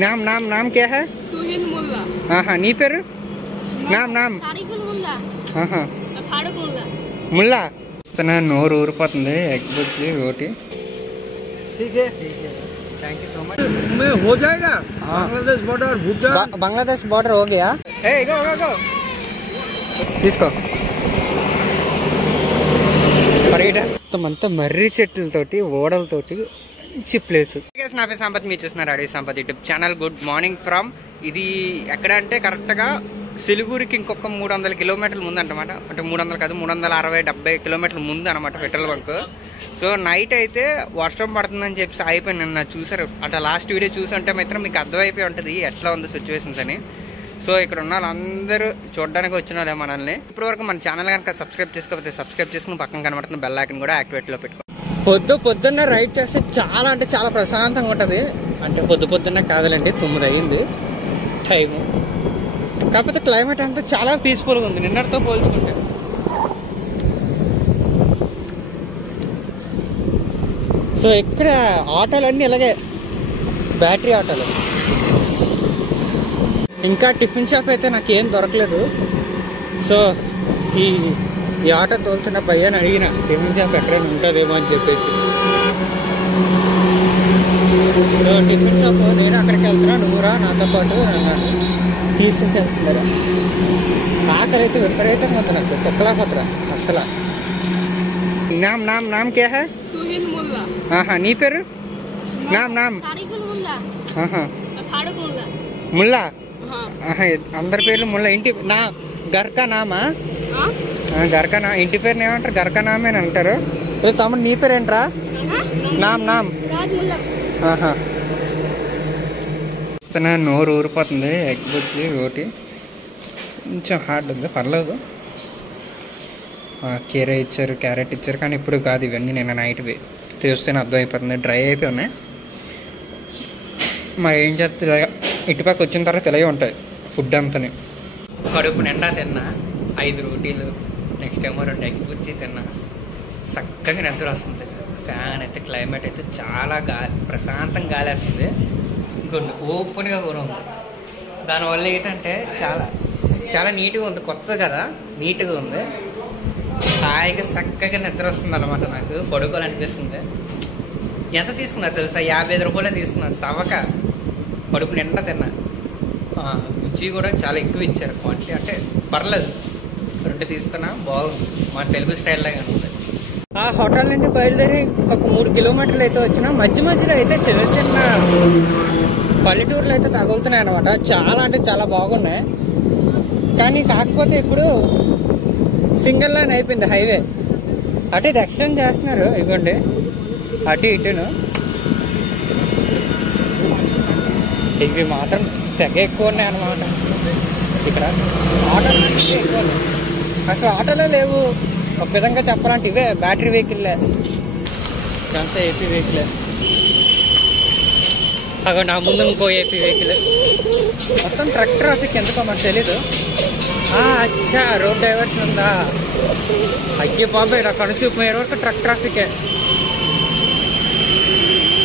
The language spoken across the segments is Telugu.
नाम नाम नाम क्या है? तुहिन मुल्ला। हाँ हाँ नी पेर नाम नाम तारिकुल मुल्ला। हाँ हाँ फारूक मुल्ला। मुल्ला नोर ऊरिपोతుంది ఎగ్ బుజ్జి రోటీ ठीक है थैंक यू सो मच में हो जाएगा बांग्लादेश बॉर्डर भूटान बांग्लादेश बॉर्डर हो गया ए गो गो गो తీసుకో మొత్తం మర్రి చెట్లతోటి ఓడలతోటి మంచి ప్లేస్. నా పేరు సంపత్, మీరు చూస్తున్నారు అడవి Sampath YouTube channel. Good morning from ఇది ఎక్కడ అంటే కరెక్ట్గా సిలిగురికి ఇంకొక 300 కిలోమీటర్ల ముందు అనమాట. అంటే 300 కాదు 360-70 కిలోమీటర్ల ముందు అనమాట పెట్రోల్ బంక్. సో నైట్ అయితే వర్షం పడుతుందని చెప్పి అయిపోయింది. నిన్న చూసారు అట్లా లాస్ట్ వీడియో చూసుంటే మాత్రం మీకు అర్థమైపోయి ఉంటుంది ఎట్లా ఉంది సిచ్యువేషన్స్ అని. సో ఇక్కడ ఉన్న వాళ్ళందరూ చూడడానికి వచ్చిన వాళ్ళే మనల్ని. ఇప్పటివరకు మన ఛానల్ కనుక సబ్స్క్రైబ్ చేసుకోకపోతే సబ్స్క్రైబ్ చేసుకుని పక్కన కనబడుతున్న బెల్ ఐకాన్ కూడా యాక్టివేట్లో పెట్టుకో. పొద్దున్న రైడ్ చేస్తే చాలా అంటే చాలా ప్రశాంతంగా ఉంటుంది. అంటే పొద్దున్న కాదులండి 9 అయింది టైము. కాకపోతే క్లైమేట్ అంతా చాలా పీస్ఫుల్గా ఉంది నిన్నటితో పోల్చుకుంటే. సో ఇక్కడ ఆటోలన్నీ ఇలాగే బ్యాటరీ ఆటోలు. ఇంకా టిఫిన్ షాప్ అయితే నాకేం దొరకలేదు. సో ఈ ఆటో తోలుతున్న భయ్యని అడిగిన టిఫిన్ షాప్ ఎక్కడైనా ఉంటుందేమో అని చెప్పేసి. సో టిఫిన్ షాప్ నేను అక్కడికి వెళ్తున్నా, నువ్వురా నాతో పాటు నన్ను తీసుకెళ్తున్నారా. ఆకలి అయితే విపరీతంగా ఉంది నాకు, తొక్కలేకపోతురా అసలు. నామ్ నామ్ నామ్ క్యా హై? तुहिन मुल्ला. हाँ हाँ नी पेर नाम नाम तारिकुल मुल्ला. हाँ हाँ फारूक मुल्ला. मुल्ला. हाँ अंदर పేర్లు ముల్లా. ఇంటి నా గర్కా నామా? గర్కా నా ఇంటి పేరుని ఏమంటారు? గర్కా నామే అని అంటారు. తమ్ముడు నీ పేరు ఏంట్రా? నామ్ నామ్ రాజ్ ముల్లా. నోరు ఊరిపోతుంది. ఎగ్ బుజ్జి రోటీ కొంచెం హార్డ్ ఉంది, పర్లేదు. కీర ఇచ్చారు, క్యారెట్ ఇచ్చారు, కానీ ఇప్పుడు కాదు ఇవన్నీ. నేను నైట్వి తీస్తేనే అర్థమైపోతుంది, డ్రై అయిపోయి ఉన్నాయి. మరి ఏం చేస్తే ఇటుపక్క వచ్చిన తర్వాత ఇలాగే ఉంటాయి ఫుడ్ అంతని. కడుపు నిండా తిన్నా 5 రోటీలు, నెక్స్ట్ ఏమో 2 ఎగ్ బుజ్జి తిన్నా. చక్కగా నిద్ర వస్తుంది. ఫ్యాన్ అయితే క్లైమేట్ అయితే చాలా ప్రశాంతంగా గాలి వేస్తుంది. ఇంకొన్ని ఓపెన్గా కూడా ఉంది. దానివల్ల ఏంటంటే చాలా చాలా నీట్గా ఉంది, కొత్తది కదా నీట్గా ఉంది. హాయిగా చక్కగా నిద్ర వస్తుంది అనమాట. నాకు పడుకోవాలనిపిస్తుంది. ఎంత తీసుకున్నా తెలుసా? 55 రూపాయలే తీసుకున్నాను. సవక కడుపు నిండా తిన్నా. బుజ్జి కూడా చాలా ఎక్కువ ఇచ్చారు క్వాంటిటీ. అంటే పర్లేదు, 2 తీసుకున్నా, బాగుంది. మన తెలుగు స్టైల్లాగా ఉంది. ఆ హోటల్ నుండి బయలుదేరి ఒక 3 కిలోమీటర్లు అయితే వచ్చినా మధ్యలో అయితే చిన్న చిన్న పల్లెటూర్లు అయితే తగులుతున్నాయి అనమాట. చాలా అంటే చాలా బాగున్నాయి. కానీ కాకపోతే ఇప్పుడు సింగిల్ లైన్ అయిపోయింది హైవే. అటు ఇది ఎక్స్టెండ్ చేస్తున్నారు, ఇవ్వండి అటు ఇటును. ఇవి మాత్రం తెగ ఎక్కువ ఉన్నాయి అన్నమాట. ఇక్కడ ఆటోలు ఎక్కువ ఉన్నాయి. అసలు ఆటోలే లేవు ఒక విధంగా చెప్పాలంటే. ఇవే బ్యాటరీ వెహికల్లే, ఇదంతా ఏపీ వెహికలే. అక్కడ నా ముందు ఇంకో ఏపీ వెహికల్. మొత్తం ట్రక్ ట్రాఫిక్ ఎందుకో మాకు తెలీదు. అచ్చా రోడ్ డైవర్షన్ ఉందా? అయ్యే బాబాయ్, ఇక్కడ కనుచూపోయే వరకు ట్రక్ ట్రాఫికే.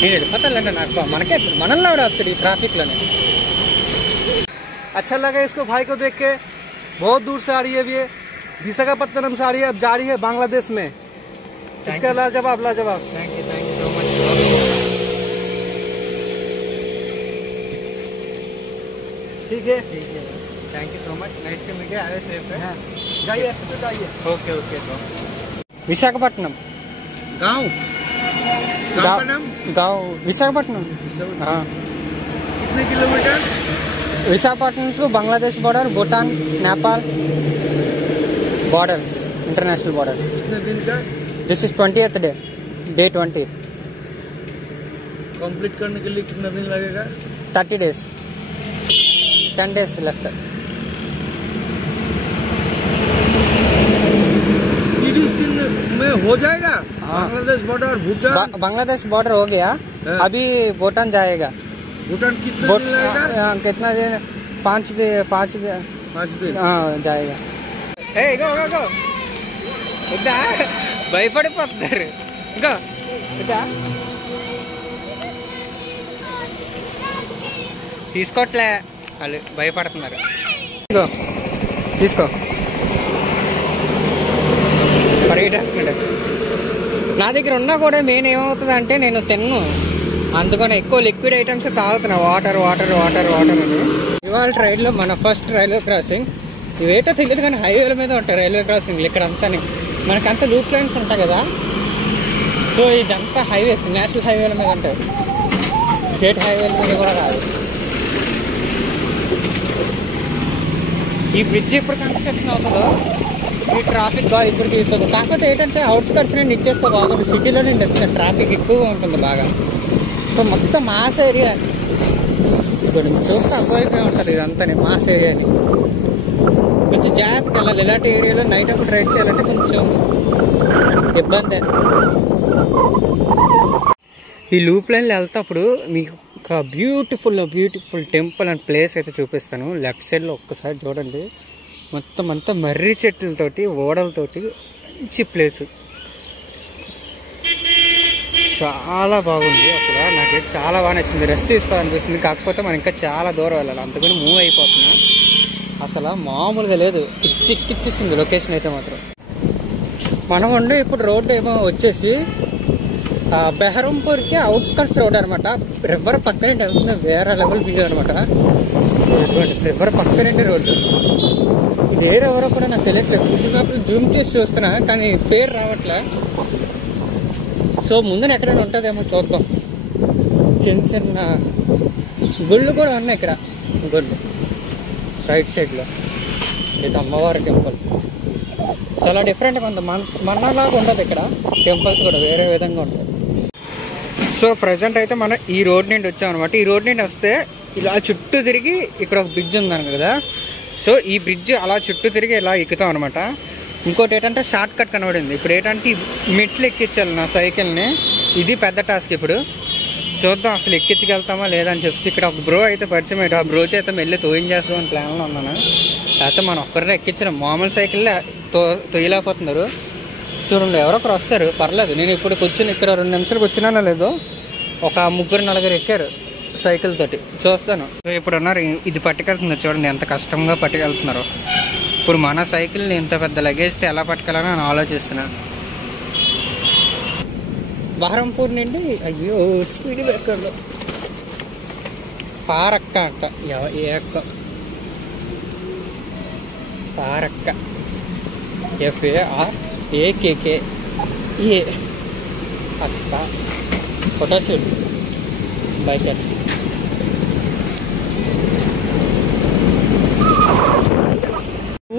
నేను వెళ్ళిపోతానండి, నాకు మనకే మనల్ని కూడా వస్తుంది ఈ ట్రాఫిక్లోనే. अच्छा लगा इसको भाई को देख के. बहुत दूर से आ रही है ये, विशाखापत्तनम से आ रही है, अब जा रही है बांग्लादेश में. इसका लाजवाब लाजवाब. Thank you so much. ठीक है thank you so much. Nice to meet you. Have a safe day. जाइए अच्छे से जाइए. Okay okay. विशाखापट्टनम गाँव का नाम? गाँव विशाखापट्टनम. हाँ. कितने kilometres? Visakhapatnam to Bangladesh border, Bhutan, Nepal borders, international borders. कितने दिन का? This is 20th day, day 20. Complete करने के लिए कितना दिन लगेगा? 30 days, 10 days left. 30 दिन में हो जाएगा बांग्लादेश बॉर्डर भूटान. बांग्लादेश बॉर्डर हो गया. अभी भूटान जाएगा. भूटान कितना दिन लगेगा? कितना दिन? 5 दिन. हाँ जाएगा. गो गो गो. భయపడిపోతున్నారు. ఇంకా తీసుకోవట్లే, వాళ్ళు భయపడుతున్నారు. తీసుకో పరిగెట్టేస్తున్నాడు. నా దగ్గర ఉన్నా కూడా మెయిన్ ఏమవుతుంది అంటే నేను తిన్ను, అందుకని ఎక్కువ లిక్విడ్ ఐటమ్స్ తాగుతున్నా. వాటర్ వాటర్ వాటర్ వాటర్ అని. ఇవాళ రైల్లో మన ఫస్ట్ రైల్వే క్రాసింగ్. ఇవేటో తెలియదు కానీ హైవేల మీద ఉంటాయి రైల్వే క్రాసింగ్లు ఇక్కడ అంతా. మనకంతా లూప్ లైన్స్ ఉంటాయి కదా, సో ఇదంతా హైవేస్, నేషనల్ హైవేల మీద ఉంటాయి, స్టేట్ హైవేల మీద కూడా కాదు. ఈ బ్రిడ్జ్ ఎప్పుడు కన్స్ట్రక్షన్ అవుతుందో ఈ ట్రాఫిక్ బాగా ఇప్పుడు తీరుతుంది. కాకపోతే ఏంటంటే అవుట్స్కట్స్ నేను ఇచ్చేస్తే బాగుంటుంది, సిటీలో నేను తెచ్చిన ట్రాఫిక్ ఎక్కువగా ఉంటుంది బాగా. సో మొత్తం మాస్ ఏరియా ఇప్పుడు చూస్తే అటువైపే ఉంటుంది ఇదంతా మాస్ ఏరియాని. కొంచెం జాగ్రత్తగా వెళ్ళాలి ఇలాంటి ఏరియాలో. నైట్ అప్పుడు రైడ్ చేయాలంటే కొంచెం ఇబ్బంది. ఈ లూప్ లైన్లో వెళ్తేప్పుడు మీకు ఒక బ్యూటిఫుల్ టెంపుల్ అండ్ ప్లేస్ అయితే చూపిస్తాను. లెఫ్ట్ సైడ్లో ఒక్కసారి చూడండి, మొత్తం అంతా మర్రి చెట్లతోటి ఓడలతోటి మంచి ప్లేస్, చాలా బాగుంది. అసలు నాకు చాలా బాగా నచ్చింది. రెస్ట్ తీసుకోవాలనిపిస్తుంది, కాకపోతే మనం ఇంకా చాలా దూరం వెళ్ళాలి, అందుకని మూవ్ అయిపోతున్నా. అసలు మామూలుగా లేదు, పిచ్చిచ్చేసింది లొకేషన్ అయితే మాత్రం. మనం ఉండే ఇప్పుడు రోడ్డు ఏమో వచ్చేసి బెహరంపూర్కి అవుట్స్కట్స్ రోడ్ అనమాట. రివర్ పక్కనే వెళ్తుంది, వేరే లెవెల్ వ్యూ అనమాట. సో ఇటువంటి రివర్ పక్కనే రోడ్డు. ఇది ఏ రివరో కూడా నాకు తెలియట్లేదు, జూమ్ చేసి చూస్తున్నా కానీ పేరు రావట్లే. సో ముందున ఎక్కడైనా ఉంటుందేమో చూద్దాం. చిన్న చిన్న గుళ్ళు కూడా ఉన్నాయి ఇక్కడ, గుళ్ళు రైట్ సైడ్లో. ఇది అమ్మవారి టెంపుల్, చాలా డిఫరెంట్గా ఉంది. మనలాగా ఉండదు ఇక్కడ, టెంపుల్స్ కూడా వేరే విధంగా ఉంటుంది. సో ప్రజెంట్ అయితే మనం ఈ రోడ్ నుండి వచ్చాం అనమాట. ఈ రోడ్ నుండి వస్తే ఇలా చుట్టూ తిరిగి ఇక్కడ ఒక బ్రిడ్జ్ ఉందను కదా, సో ఈ బ్రిడ్జ్ అలా చుట్టూ తిరిగి ఇలా ఎక్కుతాం అనమాట. ఇంకోటి ఏంటంటే షార్ట్ కట్ కనబడింది. ఇప్పుడు ఏంటంటే మెట్లు ఎక్కించాలి నా సైకిల్ని, ఇది పెద్ద టాస్క్. ఇప్పుడు చూద్దాం అసలు ఎక్కించగలుగుతామా లేదని చెప్పి. ఇక్కడ ఒక బ్రో అయితే పరిచయం అయ్యాడు, ఆ బ్రో చేత మెల్లి తోయించేస్తామని ప్లాన్లో ఉన్నాను. లేకపోతే మనం ఒక్కరినే ఎక్కించడం, మామూలు సైకిల్లో తొయ్యలేకపోతున్నారు. చూడండి ఎవరొకరు వస్తారు, పర్లేదు. నేను ఇప్పుడు కూర్చుని ఇక్కడ 2 నిమిషాలు కూర్చున్నానో లేదో, ఒక 3-4 ఎక్కారు సైకిల్ తోటి. చూస్తాను. సో ఇప్పుడు ఉన్నారు, ఇది పట్టుకెళ్తున్నారు చూడండి ఎంత కష్టంగా పట్టుకెళ్తున్నారు. ఇప్పుడు మన సైకిల్ని ఇంత పెద్ద లగేజ్తో ఎలా పట్టుకెళ్ళాలని నేను ఆలోచిస్తున్నా. బహరంపూర్ నుండి అయ్యో స్పీడ్ బ్రేకర్లు పారక్క అంట, ఏ అక్క పారక్క, FARAKKA అక్క ఫోటోషూట్ బైకర్స్.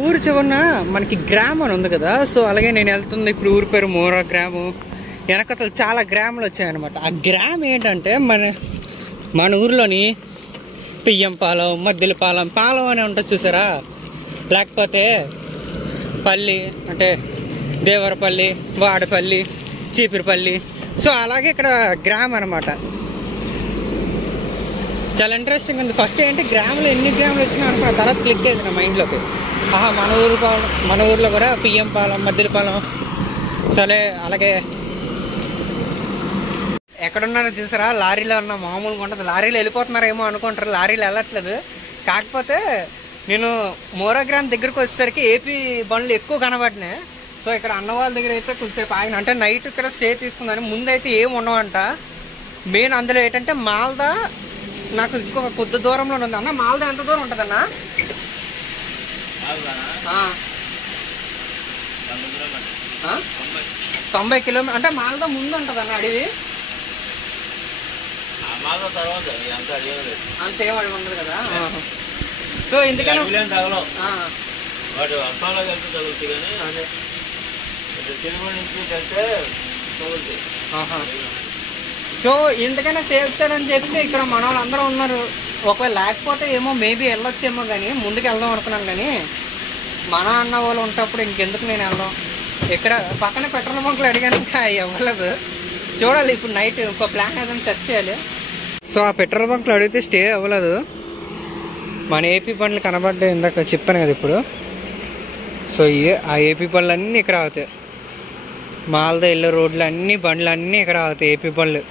ఊరు చివరన మనకి గ్రామం అని ఉంది కదా, సో అలాగే నేను వెళ్తుంది ఇప్పుడు ఊరి పేరు మోరా గ్రామం. వెనకతలు చాలా గ్రామాలు వచ్చాయన్నమాట. ఆ గ్రామం ఏంటంటే మన ఊరిలోని పియ్యంపాలెం, మద్దిలపాలెం, పాలెం అని ఉంటుంది చూసారా, లేకపోతే పల్లి అంటే దేవరపల్లి, వాడపల్లి, చీపిరిపల్లి. సో అలాగే ఇక్కడ గ్రామం అనమాట. చాలా ఇంట్రెస్టింగ్ ఉంది. ఫస్ట్ ఏంటి గ్రామంలో ఎన్ని గ్రాములు వచ్చినా అనుకున్న తర్వాత క్లిక్ అయింది నా మైండ్లోకి. మన ఊరిలో కూడా పియ్యంపాలెం, మద్దిలపాలెం. సరే అలాగే ఎక్కడున్నారో చూసారా, లారీలో ఉన్న మామూలుగా ఉంటుంది. లారీలు వెళ్ళిపోతున్నారేమో అనుకుంటారు, లారీలు వెళ్ళట్లేదు. కాకపోతే నేను మోరా గ్రామ్ దగ్గరకు వచ్చేసరికి ఏపీ బండ్లు ఎక్కువ కనబడినాయి. సో ఇక్కడ అన్న వాళ్ళ దగ్గర అయితే కొంచెంసేపు ఆయన అంటే నైట్ ఇక్కడ స్టే తీసుకుందని. ముందైతే ఏమి ఉండవంట. మెయిన్ అందులో ఏంటంటే మాల్దా నాకు ఇంకొక కొద్ది దూరంలో ఉంది. అన్న మాల్దా ఎంత దూరం ఉంటుంది అన్న? 90 కిలోమీటర్ అంటే మాల్దా ముందు ఉంటుంది అన్న అడవి. అంతేం అడవి ఉండదు కదా. సో ఎందుకని సో ఎందుకైనా సేఫ్ చేయని చెప్పి ఇక్కడ మన వాళ్ళందరూ ఉన్నారు. ఒకవేళ లేకపోతే ఏమో మేబీ వెళ్ళొచ్చేమో, కానీ ముందుకు వెళ్దాం అనుకున్నాను. కానీ మన అన్న వాళ్ళు ఉంటప్పుడు ఇంకెందుకు నేను వెళ్దాం. ఇక్కడ పక్కన పెట్రోల్ బంకులు అడిగాను, ఇంకా ఇవ్వలేదు. చూడాలి ఇప్పుడు నైట్ ఇంకో ప్లాన్ ఏదైనా సెర్చ్ చేయాలి. సో ఆ పెట్రోల్ బంకులు అడిగితే స్టే అవ్వలేదు. మన ఏపీ బండ్లు కనబడ్డాయి ఇందాక చెప్పాను కదా ఇప్పుడు. సో ఆ ఏపీ బండ్లు అన్నీ ఇక్కడ అవుతాయి. మాల్దా ఇళ్ళ రోడ్లు అన్నీ బండ్లు అన్నీ ఇక్కడ అవుతాయి ఏపీ బండ్లు.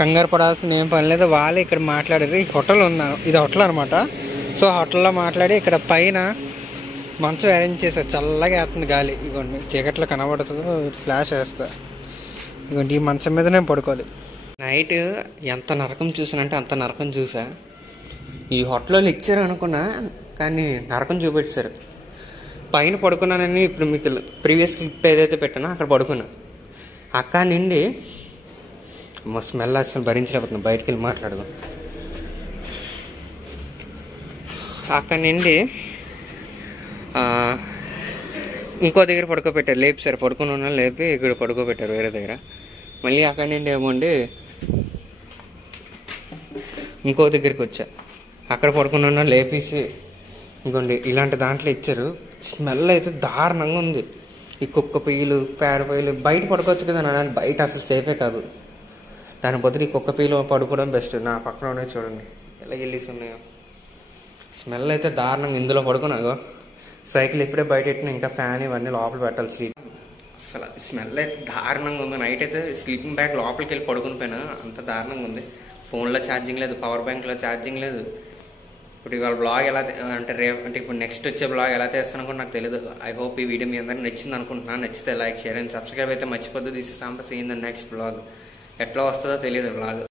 కంగారు పడాల్సిన ఏం పని లేదు. వాళ్ళే ఇక్కడ మాట్లాడారు. ఈ హోటల్ ఉన్నాను, ఇది హోటల్ అనమాట. సో హోటల్లో మాట్లాడి ఇక్కడ పైన మంచం అరేంజ్ చేస్తారు. చల్లగా వేస్తుంది గాలి. ఇగోండి చీకట్లో కనబడుతుందో ఫ్లాష్ వేస్తా. ఇగోండి ఈ మంచం మీద నేను పడుకోవాలి. నైట్ ఎంత నరకం చూసానంటే అంత నరకం చూసా. ఈ హోటల్లో ఇచ్చారు అనుకున్నా, కానీ నరకం చూపించారు. పైన పడుకున్నానని ఇప్పుడు మీకు ప్రీవియస్ క్లిప్ ఏదైతే పెట్టానో అక్కడ పడుకున్నా. అక్కడ నుండి మా స్మెల్ అసలు భరించలేకపోతున్నా. బయటికి వెళ్ళి మాట్లాడదాం. అక్కడి నుండి ఇంకో దగ్గర పడుకోబెట్టారు. లేపిసారు, పడుకుని ఉన్న లేపి ఇక్కడ పడుకోబెట్టారు వేరే దగ్గర. మళ్ళీ అక్కడి నుండి ఏమోండి ఇంకో దగ్గరికి వచ్చా. అక్కడ పడుకుని ఉన్న లేపేసి ఇంకోండి ఇలాంటి దాంట్లో ఇచ్చారు. స్మెల్ అయితే దారుణంగా ఉంది. ఈ కుక్క పొయ్యిలు, పేడ పొయ్యిలు. బయట పడుకోవచ్చు కదా అని, బయట అసలు సేఫే కాదు. దాని బదులు ఈ కుక్క పొయ్యిలో పడుకోవడం బెస్ట్. నా పక్కన ఉన్నాయి చూడండి ఎలా వెళ్ళేసి ఉన్నాయో. స్మెల్ అయితే దారుణంగా. ఇందులో పడుకున్నాగో సైకిల్ ఇప్పుడే బయట పెట్టిన, ఇంకా ఫ్యాన్ ఇవన్నీ లోపల పెట్టాలి. స్లీప్ అసలు స్మెల్ అయితే దారుణంగా ఉంది. నైట్ అయితే స్లీపింగ్ బ్యాగ్ లోపలికి వెళ్ళి పడుకుని పోయినా, అంత దారుణంగా ఉంది. ఫోన్లో ఛార్జింగ్ లేదు, పవర్ బ్యాంక్లో ఛార్జింగ్ లేదు. ఇప్పుడు ఇవాళ బ్లాగ్ ఎలా అంటే అంటే ఇప్పుడు నెక్స్ట్ వచ్చే బ్లాగ్ ఎలా తీస్తాను కూడా నాకు తెలియదు. ఐ హోప్ ఈ వీడియో మీ అందరికి నచ్చింది అనుకుంటున్నాను. నచ్చితే లైక్, షేర్ అండ్ సబ్స్క్రైబ్ అయితే మర్చిపోద్దు. This is Samba seen the next blog. ఎట్లా వస్తుందో తెలియదు బ్లాగ్.